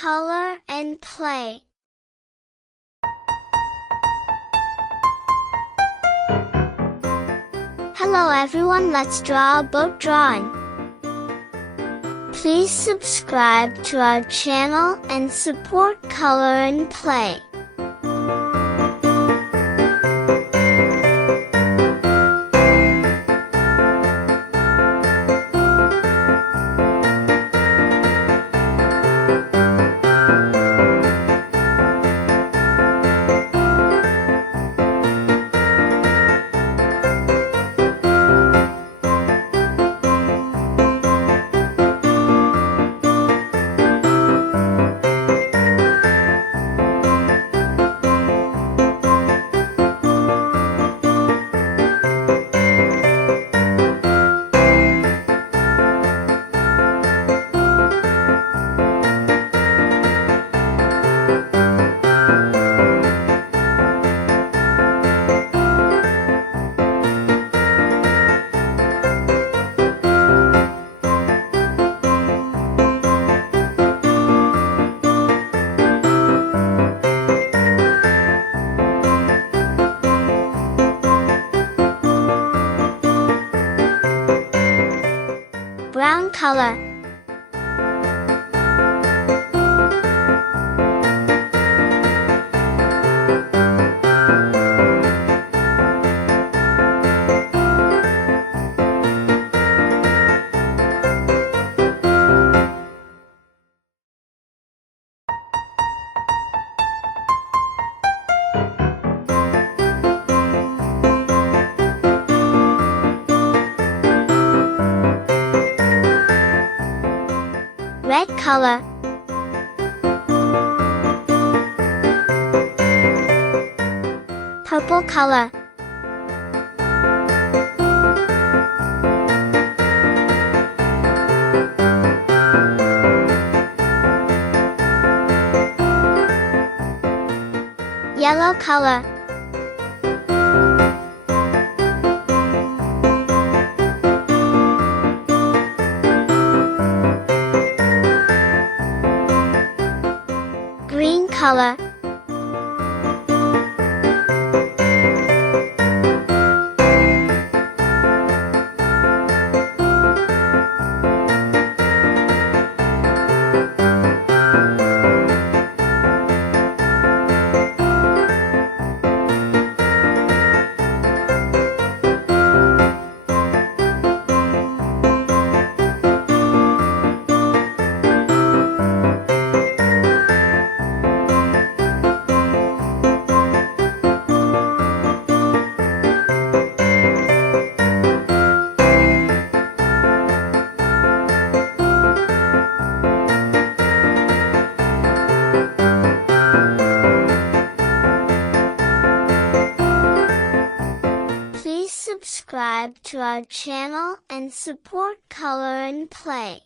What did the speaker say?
color and play. Hello everyone, let's draw a boat drawing. Please subscribe to our channel and support Color and Play. Brown color. Red color. Purple color. Yellow color. Green color. Please subscribe to our channel and support Color and Play.